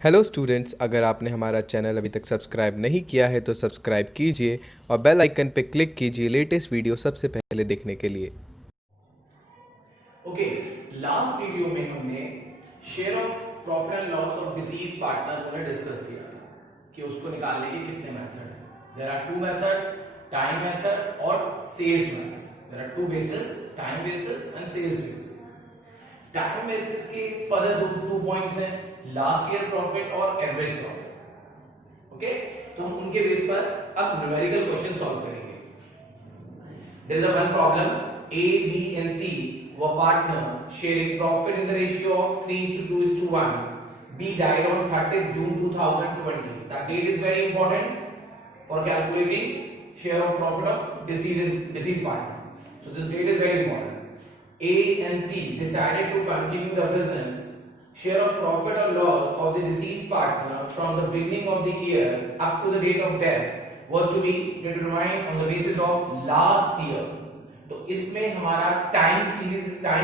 Hello students, अगर आपने हमारा चैनल अभी तक सब्सक्राइब नहीं किया है तो सब्सक्राइब कीजिए और बेल आइकन पे क्लिक कीजिए लेटेस्ट वीडियो सबसे पहले देखने के लिए। ओके, लास्ट वीडियो में हमने share of profit and loss of deceased partner को डिस्कस किया था कि उसको निकालने के कितने मेथड हैं। There are two method, time method और sales method. There are two basis, time basis and sales basis. Time basis के फर्दर टू पॉइंट्स हैं, लास्ट ईयर प्रॉफिट और एवरेज प्रॉफिट। ओके, तो हम उनके बेस पर अब न्यूमेरिकल क्वेश्चन सॉल्व करेंगे। There is one problem, A, B and C were partner sharing profit in the ratio of 3:2:1. B died on 30th June 2020. The date is very important for calculating share of profit of deceased partner. So this date is very important. A and C decided to continue the business. Share of profit or loss of the deceased partner from the beginning of the year up to the date of death was to be determined on the basis of last year. तो इसमें हमारा time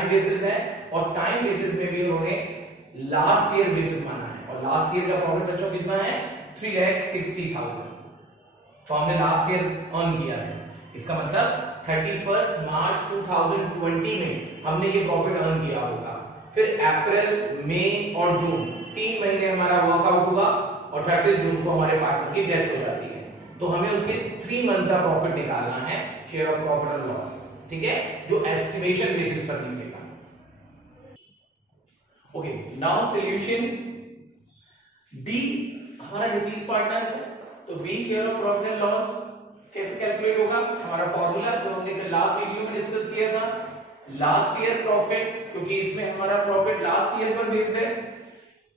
basis है और time basis में भी उन्होंने last year basis माना है और लास्ट ईयर का प्रॉफिट बच्चों कितना है 3,60,000। तो हमने लास्ट ईयर अर्न किया है, इसका मतलब 31 मार्च 2020 में हमने ये प्रॉफिट अर्न किया होगा। फिर अप्रैल, मई और जून 3 महीने हमारा वर्कआउट हुआ और 30 जून को हमारे पार्टनर की डेथ हो जाती है। तो हमें उसके 3 मंथ का प्रॉफिट निकालना है, शेयर ऑफ प्रॉफिट और लॉस, ठीक है, जो एस्टिमेशन बेसिस पर निकलेगा। Okay, now solution. डी हमारा डिसीज पार्टनर है, तो B share of profit and loss कैसे कैलकुलेट होगा? हमारा फॉर्मूला जो हमने लास्ट वीडियो में डिस्कस किया था, लास्ट ईयर प्रॉफिट, क्योंकि इसमें हमारा प्रॉफिट लास्ट ईयर पर बेस्ड है।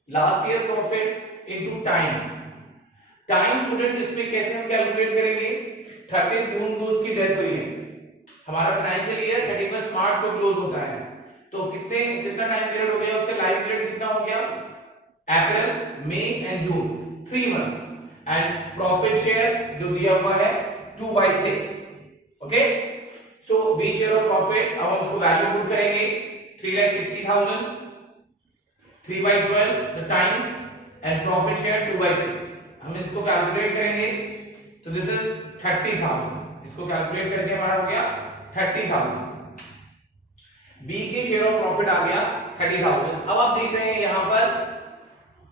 Last year profit into time. Time student इसमें कैसे हम कैलकुलेट करेंगे? 30 जून को उसकी डेथ हुई है, हमारा फाइनेंशियल ईयर 31 मार्च को क्लोज होता है, तो कितना टाइम पीरियड हो गया? उसके लाइफ पीरियड कितना हो गया? April, May and June, 3 month. And profit share जो दिया हुआ है 2/6। Okay, so B share of profit, अब हम इसको वैल्यू पुट करेंगे 3,60,000, 3/12 the time and profit share 2/6। हम इसको कैलकुलेट करेंगे तो दिस इज 30,000। इसको कैलकुलेट करके हमारा हो गया 30,000। बी के शेयर ऑफ प्रॉफिट आ गया 30,000। अब आप देख रहे हैं यहां पर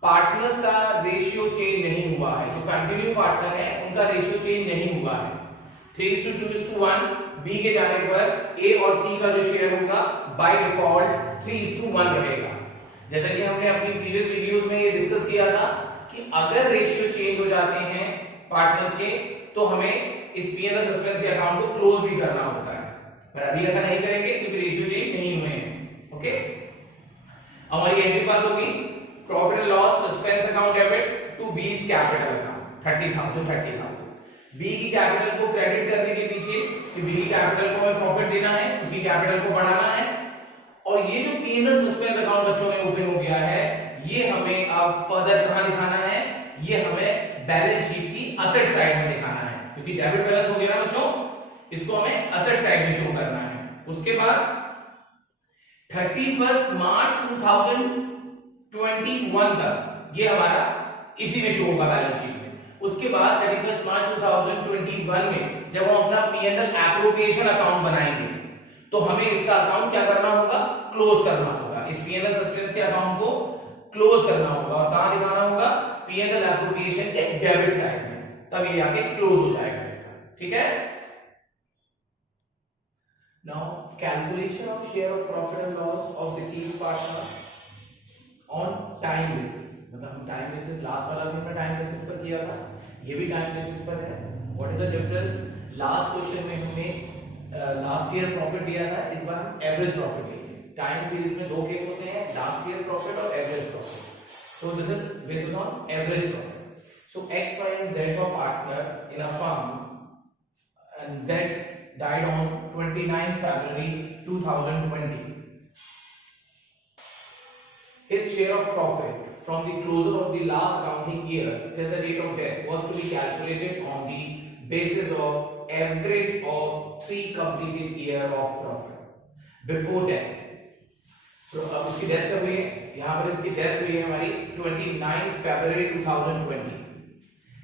पार्टनर्स का रेशियो चेंज नहीं हुआ है, जो कंटिन्यू पार्टनर है उनका रेशियो चेंज नहीं हुआ है। 3:2:1, बी के जाने पर ए और सी का जो शेयर होगा बाय डिफॉल्ट 3:1 रहेगा। जैसा कि हमने अपनी प्रीवियस वीडियोस में ये डिस्कस किया था कि अगर रेशियो चेंज हो जाते हैं पार्टनर्स के तो हमें इस पीएनएल सस्पेंस के अकाउंट को क्लोज भी करना होता है, पर अभी ऐसा नहीं करेंगे क्योंकि रेशियो चेंज नहीं हुए हैं। ओके, हमारी एंट्री पास होगी profit and loss suspense account debit to B's capital account 30,000। B की कैपिटल को क्रेडिट करने के पीछे कि बी की कैपिटल को हमें प्रॉफिट देना है, उसकी कैपिटल को बढ़ाना है। और ये जो पीएनएल सस्पेंस अकाउंट बच्चों में ओपन हो गया है, ये हमें अब फर्दर कहां दिखाना है? ये हमें बैलेंस शीट की असेट साइड में दिखाना है, क्योंकि डेबिट बैलेंस हो गया ना बच्चों, इसको हमें असेट साइड में शो करना है। उसके बाद 31 मार्च 2021 तक ये हमारा इसी में शो होगा बैलेंस शीट में। उसके बाद 31 मार्च 2021 में जब हम अपना पीएनएल एप्रोप्रिएशन अकाउंट बनाएंगे तो हमें इसका अकाउंट क्या करना होगा? क्लोज करना होगा। इस पीएनएल सस्पेंस के अकाउंट को क्लोज करना होगा और कहां दिखाना होगा? पीएनएल एप्रोप्रिएशन के डेबिट साइड में, तब ये आके क्लोज हो जाएगा इसका, ठीक है। Now calculation of share of profit and loss of deceased partner on time basis. मतलब हम टाइम बेसिस लास्ट वाला भी हमने टाइम बेसिस पर किया था, ये भी टाइम बेसिस पर है। What is the difference? Last question में हमने लास्ट ईयर प्रॉफिट दिया था, इस बार हम एवरेज प्रॉफिट लेंगे। टाइम सीरीज में दो केस होते हैं, लास्ट ईयर प्रॉफिट और average profit. So this is based on average profit. So X, Y and Z were partner in a firm and Z died on 29 February 2020. His share of profit from the closure of the last accounting year till the date of death was to be calculated on the basis of average of 3 completed year of profits before death. तो अब उसकी death कब हुई है, यहाँ पर इसकी death हुई है हमारी 29 फरवरी 2020।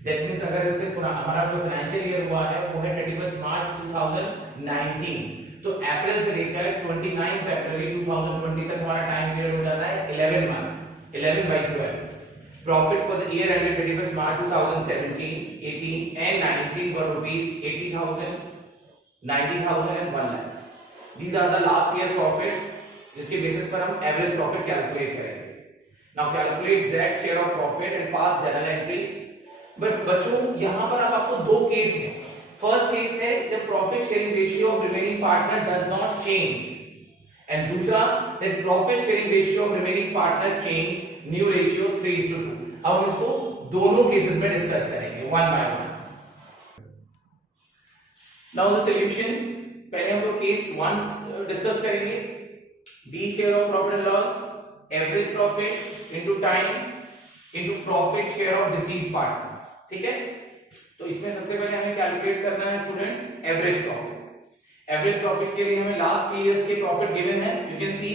दैट मींस अगर इससे पूरा हमारा जो फाइनेंशियल ईयर हुआ है वो है 31 मार्च 2019, तो अप्रैल से लेकर 29 फरवरी 2020 तक हमारा टाइम पीरियड हो जाता है 11 month, 11/12। Profit for the year ended 31st March 2017, 18 and 19 were rupees 80,000, 90,000 and 1 lakh. These are the last year profit जिसके बेसिस पर हम एवरेज प्रॉफिट कैलकुलेट करेंगे. Now calculate Z share of profit and pass journal entry. But बच्चों यहाँ पर अब आपको दो केस है. फर्स्ट केस है जब profit sharing ratio of remaining partner does not change, and दूसरा that profit sharing ratio of remaining partner change, new ratio 3:2. अब हम इसको दोनों केसेस में डिस्कस करेंगे one by one. Now the solution, पहले हम लोग केस 1 डिस्कस करेंगे. The share of profit and loss, average profit into time into profit share of deceased partner. ठीक है, तो इसमें सबसे पहले हमें कैलकुलेट करना है student average profit. Average profit के लिए हमें लास्ट 3 इयर्स के प्रॉफिट गिवन है. You can C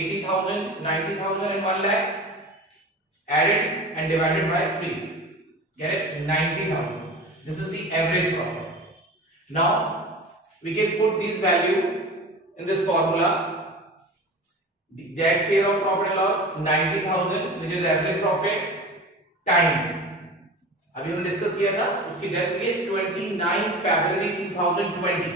80,000, 90,000 and 1 lakh added and divided by 3. Get it? 90,000. This is the average profit. Now we can put this value in this formula. Z share of profit and loss 90,000, which is average profit, time. अभी हमने discuss किया था, उसकी death हुई है 29 फरवरी 2020.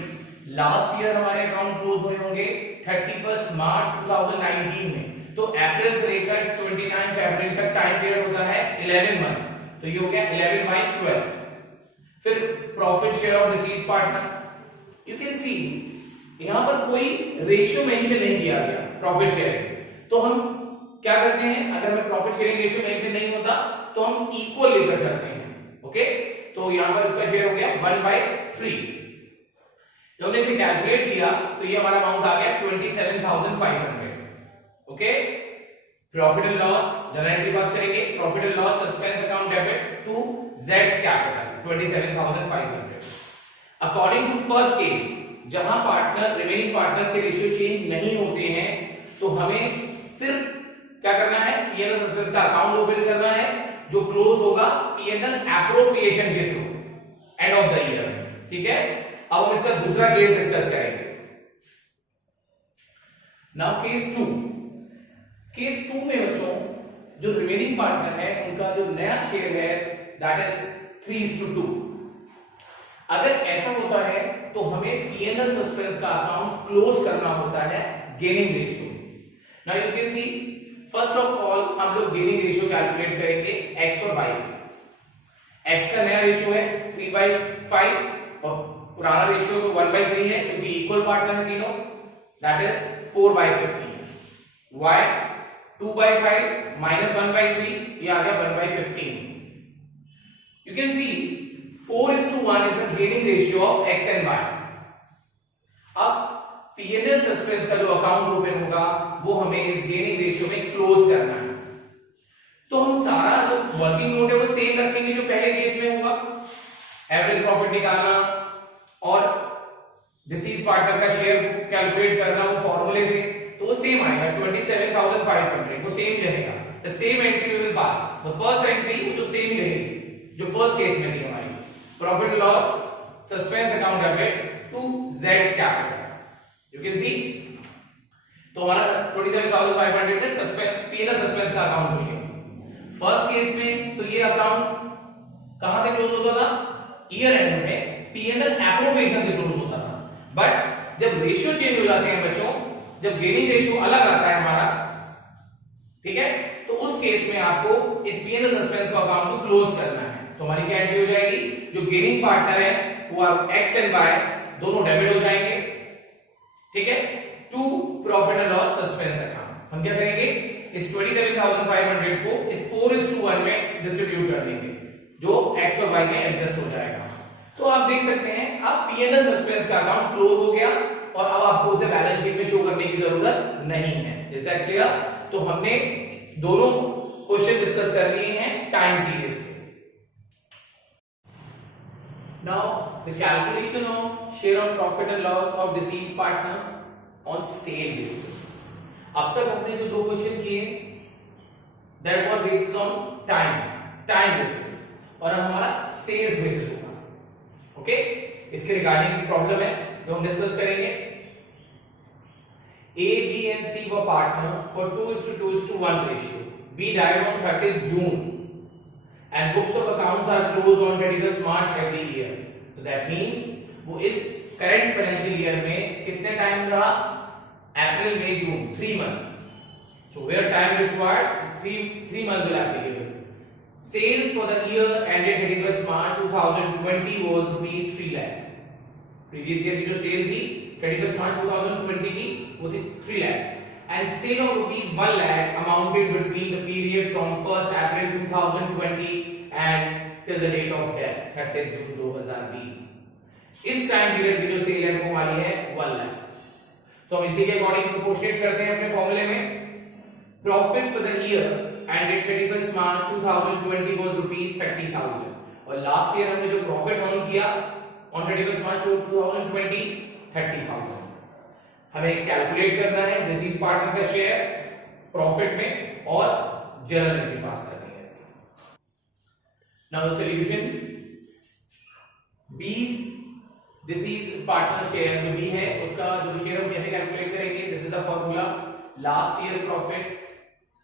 Last year हमारे account close हुए होंगे 31 मार्च 2019 में. तो अप्रैल से लेकर 29 फरवरी तक टाइम पीरियड होता है 11 मंथ, तो ये हो गया 11/12. फिर profit share of deceased partner, you can सी यहां पर कोई रेशियो मेंशन नहीं किया गया प्रॉफिट शेयरिंग. तो हम क्या करते हैं, अगर हमें प्रॉफिट शेयरिंग रेशियो मेंशन नहीं होता तो हम इक्वल लेकर चलते हैं. ओके, तो यहां पर इसका शेयर हो गया 1/3. जब हमने इसे कैलकुलेट किया तो ये हमारा अमाउंट आ गया 27,500. Okay, profit and loss journal entry pass करेंगे. Profit and loss suspense account debit to Z's capital 27,500. According to first case, जहां पार्टनर रिमेनिंग पार्टनर के रेशियो चेंज नहीं होते हैं, तो हमें सिर्फ क्या करना है, पीएनएल सस्पेंस का अकाउंट ओपन करना है जो क्लोज होगा पीएनएल एप्रोप्रिएशन के through end of the year. ठीक है, अब हम इसका दूसरा केस डिस्कस करेंगे. Now case 2. केस 2 में बच्चों जो रिमेनिंग पार्टनर है उनका जो नया शेयर है दैट इज 3:2. अगर ऐसा होता है तो हमें पीएनएल सस्पेंस का अकाउंट क्लोज करना होता है gaining ratio. Now you can C first of all हम लोग गेनिंग रेशियो कैलकुलेट करेंगे x और y. x का नया रेशियो है 3/5 और पुराना रेशियो 1/3 है क्योंकि इक्वल पार्टनर है तीनों, दैट इज 4/15. y 2/5 minus 1/3, ये आ गया 1/15. You can see 4:1 is the gaining ratio of x and y. अब पीएनएल सस्पेंस का जो अकाउंट ओपन होगा वो हमें इस गेनिंग रेशियो में क्लोज करना है. तो हम सारा जो वर्किंग नोट है वो सेम रखेंगे जो पहले केस में होगा. एवरेज प्रॉफिट निकालना और डिसीज पार्टनर का शेयर कैलकुलेट करना वो फॉर्मूले से, तो वो सेम आएगा 27,500, वो सेम रहेगा. The same entry we will pass. The first entry जो सेम ही रहेगी जो फर्स्ट केस में थी हमारी. Profit loss suspense account debit to Z's capital. You can see, तो हमारा 27,500 से सस्पेंस पीएनएल सस्पेंस का अकाउंट हो गया. फर्स्ट केस में तो ये अकाउंट कहां से क्लोज होता था, ईयर एंड में पीएनएल एप्रोप्रिएशन से क्लोज होता था. बट जब रेशियो चेंज हो जाते हैं बच्चों, जब गेनिंग रेशियो अलग आता है हमारा, ठीक है, तो उस केस में आपको इस पीएनएल सस्पेंस का अकाउंट को क्लोज करना है. तो हमारी क्या एंट्री हो जाएगी, जो गेनिंग पार्टनर है वो एक्स एंड वाई दोनों डेबिट हो जाएंगे. ठीक है, to profit and loss suspense account. हम क्या करेंगे, इस 27,500 को इस 4:1 में डिस्ट्रीब्यूट कर देंगे जो x और y में एडजस्ट हो जाएगा. तो आप देख सकते हैं अब पीएनएल सस्पेंस का अकाउंट क्लोज हो गया और अब आपको उसे बैलेंस शीट में शो करने की जरूरत नहीं है. Is that clear? तो हमने दोनों क्वेश्चन डिस्कस कर लिए हैं टाइम सीरीज से. Now the calculation of share of profit and loss of deceased partner on sale basis. अब तक हमने जो दो क्वेश्चन किए that was based on time basis, और अब हमारा सेल्स बेसिस होगा। ओके, इसके रिगार्डिंग एक प्रॉब्लम है जो हम डिस्कस करेंगे। A, B and C were partner for 2:2:1 ratio. B died on 30th June and books of accounts are closed on 31st March every year. So that means वो इस current financial year में कितने time रहा? अप्रैल, मई, जून, 3 months. So where time required? 3 months will have to given. Sales for the year ended 31st March 2020 was rupees 3 lakh. Previous year की जो cell थी 31st March 2020 की वो थी 3 lakh. And sale of rupees 1 lakh amounted between the period from 1st April 2020 and till the date of death 30th June 2020. इस time period की जो sale है वो हमारी है 1 लाख। तो हम इसी के अकॉर्डिंग प्रोपोर्शनेट करते हैं अपने फॉर्मूले में। Profit for the year ended 31st March 2020 was rupees 30,000, और लास्ट ईयर हमने जो प्रॉफिट अर्न किया ऑन 31st मार्च 2020 30,000। हमें कैलकुलेट करना है डिसीज पार्टनर का शेयर प्रॉफिट में और जर्नल एंट्री पास करनी है इसकी। Now the solution, B deceased partner share जो बी है उसका जो शेयर हम कैसे कैलकुलेट करेंगे? This is the formula, last year profit,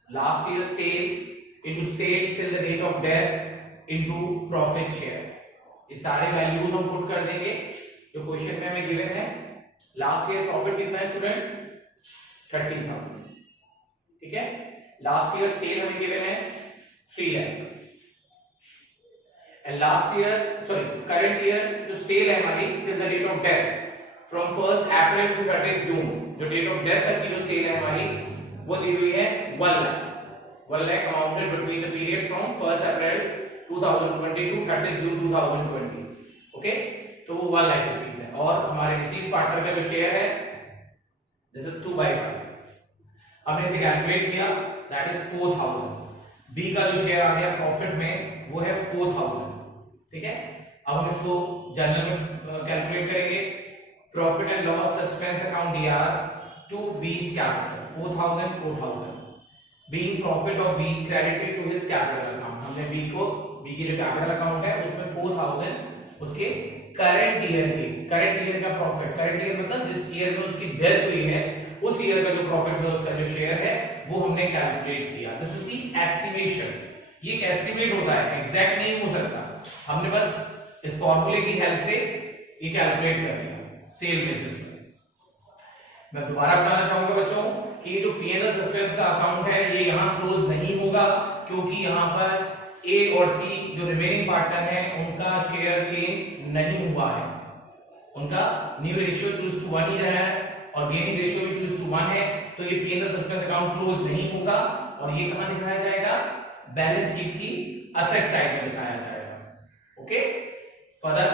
last year sale into sale till the date of death into profit share. ये सारे वैल्यूज हम पुट कर देंगे जो क्वेश्चन में हमें गिवन है। लास्ट ईयर प्रॉफिट कितना है स्टूडेंट? 30,000, ठीक है। लास्ट ईयर सेल हमें गिवन है 3 lakh, and last year current year जो सेल है हमारी till the date of death from 1st April to 30th June, जो डेट ऑफ डेथ तक की जो सेल है हमारी वो दी हुई है 1 lakh. 1 lakh amounted between the period from 1st April 2020 to 30th June 2020। Okay, तो वो 1 लाख रुपीस है, और हमारे डिसीज पार्टनर का जो शेयर है दिस इज 2/5। हमने इसे कैलकुलेट किया, दैट इज 4,000। बी का जो शेयर आ गया प्रॉफिट में वो है 4,000, ठीक है। अब हम इसको जनरल में कैलकुलेट करेंगे। Profit and loss suspense account DR to B's capital 4,000 being profit of B credited to his capital account. हमने बी की जो कैपिटल अकाउंट है उसमें 4,000 उसके करंट ईयर का प्रॉफिट, करंट ईयर मतलब जिस ईयर में उसकी डेथ हुई है उस ईयर का जो प्रॉफिट में उसका जो शेयर है वो हमने कैलकुलेट किया। This is the estimation. ये एक एस्टिमेट होता है, एग्जैक्ट नहीं हो सकता। हमने बस इस फॉर्मूले की हेल्प से ये कैलकुलेट कर दिया सेल बेसिस पे। मैं दोबारा बताना चाहूंगा बच्चों कि ये जो पीएनएल सस्पेंस का अकाउंट है ये यहाँ क्लोज नहीं होगा, क्योंकि यहाँ पर ए और सी जो रिमेनिंग पार्टनर है उनका शेयर चेंज नहीं हुआ है। उनका न्यू रेशियो 2:1 ही रहा है और गेनिंग रेशियो भी 2:1 है, तो ये पीएनएल सस्पेंस अकाउंट क्लोज नहीं होगा। और ये कहां दिखाया जाएगा? बैलेंस शीट की असेट साइड में दिखाया जाएगा। ओके, फर्दर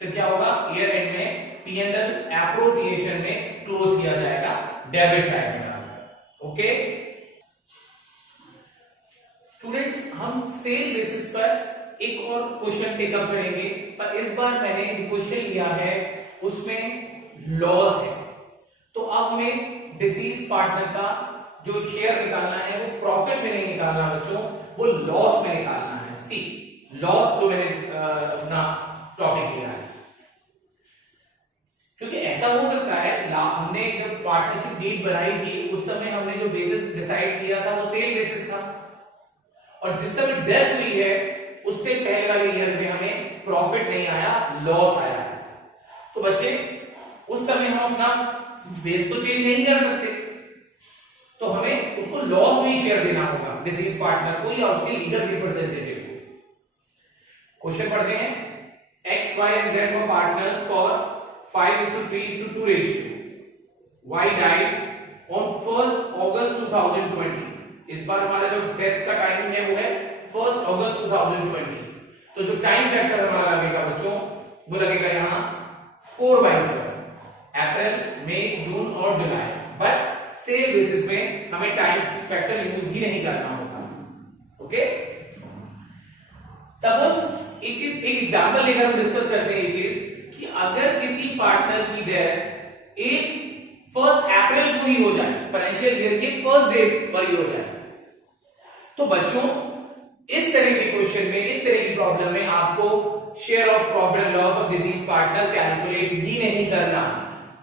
फिर क्या होगा? ईयर एंड में पीएनएल एप्रोप्रिएशन में क्लोज किया जाएगा डेबिट साइड में। ओके स्टूडेंट्स, हम सेल बेसिस पर एक और क्वेश्चन टेकअप करेंगे, पर इस बार मैंने जो क्वेश्चन लिया है उसमें लॉस है। तो अब हमें डिसीज पार्टनर का जो शेयर निकालना है वो प्रॉफिट में नहीं निकालना बच्चों, वो लॉस में निकालना है। सी लॉस जो मैंने अपना टॉपिक लिया है, क्योंकि ऐसा हो सकता है हमने जब पार्टनरशिप डीड बनाई थी उस समय हमने जो बेसिस डिसाइड किया था वो सेल बेसिस था, और जिस समय डेथ हुई है उससे पहले वाले ईयर में हमें प्रॉफिट नहीं आया, लॉस आया। तो बच्चे उस समय हम अपना बेस तो चेंज नहीं कर सकते, तो हमें उसको लॉस में ही शेयर देना होगा डिसीज पार्टनर को या उसके लीगल रिप्रेजेंटेटिव को। क्वेश्चन पढ़ते हैं। X, Y and Z were partners for 5:3:2 ratio. Y died on 1st August 2020. इस बार हमारा जो डेथ का टाइमिंग है वो है 1st August 2020। तो जो टाइम फैक्टर हमारा लगेगा बच्चों वो लगेगा यहाँ 4/12, अप्रैल, मई, जून और जुलाई। बट सेल बेसिस में हमें टाइम फैक्टर यूज ही नहीं करना होता। ओके, सपोज एक एग्जांपल लेकर हम डिस्कस करते हैं ये चीज कि अगर किसी पार्टनर की डेथ 1 1 अप्रैल को ही हो जाए, फाइनेंशियल ईयर के फर्स्ट डे पर ही हो जाए। तो बच्चों इस तरह के क्वेश्चन में, इस तरह की प्रॉब्लम में आपको share of profit and loss of deceased partner calculate ही नहीं करना,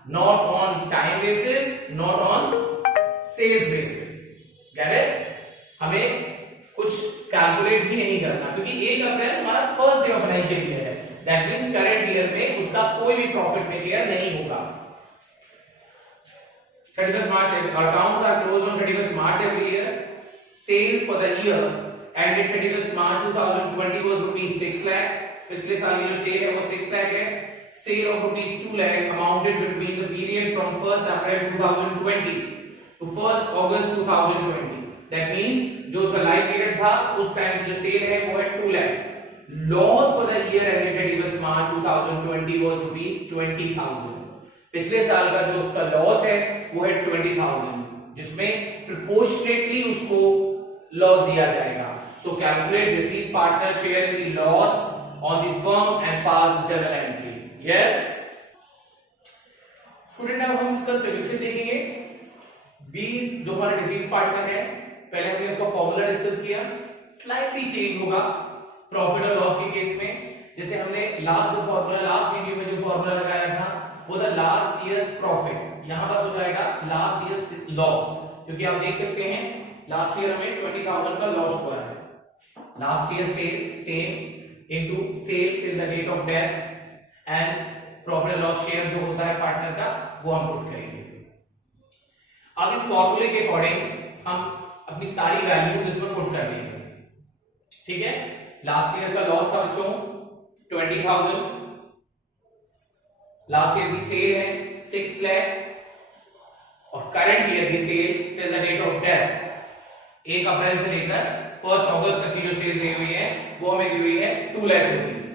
not on time basis, not on sales basis. Get it? हमें कुछ कैलकुलेट ही नहीं करना, क्योंकि 1 अप्रैल हमारा first day of financial year है। दैट मींस करंट ईयर में उसका कोई भी प्रॉफिट में शेयर नहीं होगा। 31st March, accounts are closed on 31st March every year. Sales for the year ended 31st March 2020 was rupees 6 lakh. पिछले साल की जो सेल है वो 6 लाख है। Sale of rupees 2 lakh amounted between the period from 1st April 2020 to 1st August 2020. That means जो उसका life period था उस टाइम की जो सेल है वो है 2 lakh. Loss for the year ended 31st March 2020 was rupees 20,000. पिछले साल का जो उसका लॉस है वो है 20,000, जिसमें प्रोपोर्शनेटली उसको लॉस दिया जाएगा। सो calculate disease partner share in the loss on the firm and pass the journal entry. Yes student, अब हम इसका सॉल्यूशन देखेंगे। बी जो हमारा डिसीज पार्टनर है, पहले हमने इसका फॉर्मूला डिस्कस किया, स्लाइटली चेंज होगा प्रॉफिट और लॉस के केस में। जैसे हमने लास्ट वीडियो में जो फॉर्मूला लगाया था वो था लास्ट ईयर्स प्रॉफिट, यहां पर हो जाएगा लास्ट ईयर्स लॉस, क्योंकि आप देख सकते हैं लास्ट ईयर हमें 20,000 का लॉस हुआ है। Last year same into sale till the date of death and profit and loss share जो होता है पार्टनर का वो हम पुट करेंगे। अब इस फॉर्मूले के अकॉर्डिंग हम अपनी सारी वैल्यूज इसमें पुट कर देंगे। ठीक है, लास्ट ईयर का लॉस था बच्चों 20,000, लास्ट ईयर की सेल है 6 लाख और करंट ईयर की sale till the date of death 1 अप्रैल से लेकर 1 अगस्त तक की जो सेल दी हुई है वो हमें दी हुई है 2 lakh rupees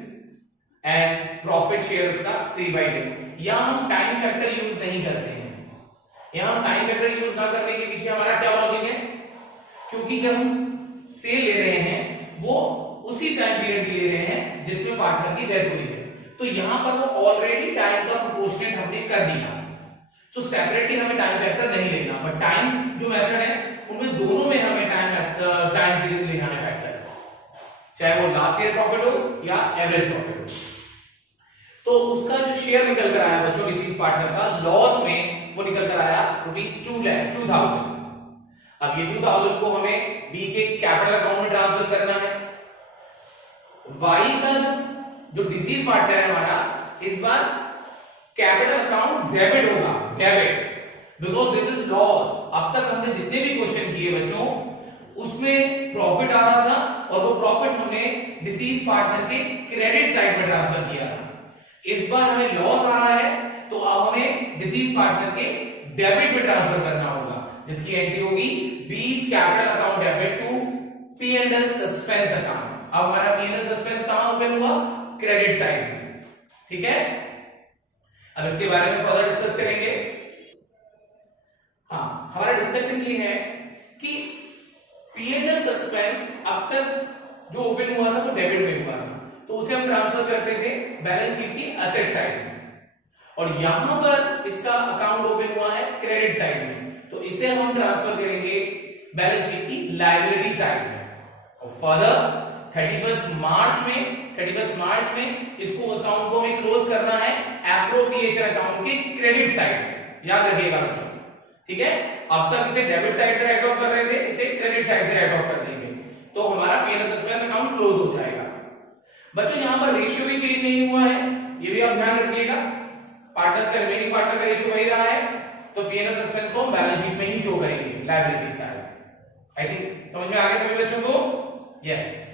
and profit share उसका 3/10। यहां हम टाइम फैक्टर यूज नहीं करते हैं। यहां हम टाइम फैक्टर यूज ना करने के पीछे हमारा क्या लॉजिक है, क्योंकि जब हम सेल ले रहे हैं वो उसी टाइम पीरियड की ले रहे हैं जिसमें पार्टनर की डेथ हुई है, तो यहां पर वो ऑलरेडी टाइम का प्रोपोर्शनेट हमने कर दिया। सो सेपरेटली हमें टाइम फैक्टर नहीं लेना, बट टाइम जो मेथड है उनमें दोनों में हमें टाइम सीरीज लेना है फैक्टर, चाहे वो लास्ट ईयर प्रॉफिट हो या एवरेज प्रॉफिट हो। तो उसका जो शेयर निकल कर आया बच्चों डिसीज पार्टनर का लॉस में वो निकल कर आया रुपीस 2,00,000। अब ये 2,000 को हमें बी के कैपिटल अकाउंट में ट्रांसफर करना है। वाई का जो डिसीज पार्टनर है हमारा, इस बार कैपिटल अकाउंट डेबिट होगा, debit, because this is loss. अब तक हमने जितने भी क्वेश्चन किए बच्चों उसमें प्रॉफिट आ रहा था और वो प्रॉफिट हमने डिसीज पार्टनर के क्रेडिट साइड में ट्रांसफर किया था। इस बार हमें लॉस आ रहा है तो अब हमें डिसीज पार्टनर के डेबिट में ट्रांसफर करना होगा, जिसकी एंट्री होगी B's capital account debit to P&L suspense account. अब हमारा P&L सस्पेंस कहां ओपन हुआ? क्रेडिट साइड में। ठीक है, अब इसके बारे में फर्दर डिस्कस करेंगे। हाँ, हमारा डिस्कशन ये है कि P&L सस्पेंस अब तक जो ओपन हुआ था वो डेबिट में हुआ था, तो उसे हम ट्रांसफर करते थे बैलेंस शीट की एसेट साइड में, और यहां पर इसका अकाउंट ओपन हुआ है क्रेडिट साइड में, तो इसे हम ट्रांसफर करेंगे बैलेंस शीट की लायबिलिटी साइड में। और फर्दर 31 मार्च में इसको अकाउंट को हमें क्लोज करना है एप्रोप्रिएशन अकाउंट के क्रेडिट साइड। याद रखिएगा बच्चों, ठीक है। अब तक इसे डेबिट साइड से राइट ऑफ कर रहे थे, इसे क्रेडिट साइड से राइट ऑफ कर देंगे, तो हमारा P&L सस्पेंस अकाउंट क्लोज हो जाएगा। बच्चों यहां पर रेशियो भी चेंज नहीं हुआ है, ये भी आप ध्यान रखिएगा। पार्टनर्स का रिमेनिंग पार्टनर का रेशियो वही रहा है, तो P&L सस्पेंस को बैलेंस शीट में ही शो करेंगे लायबिलिटी साइड। आई थिंक समझ में आ गया सभी बच्चों को? यस।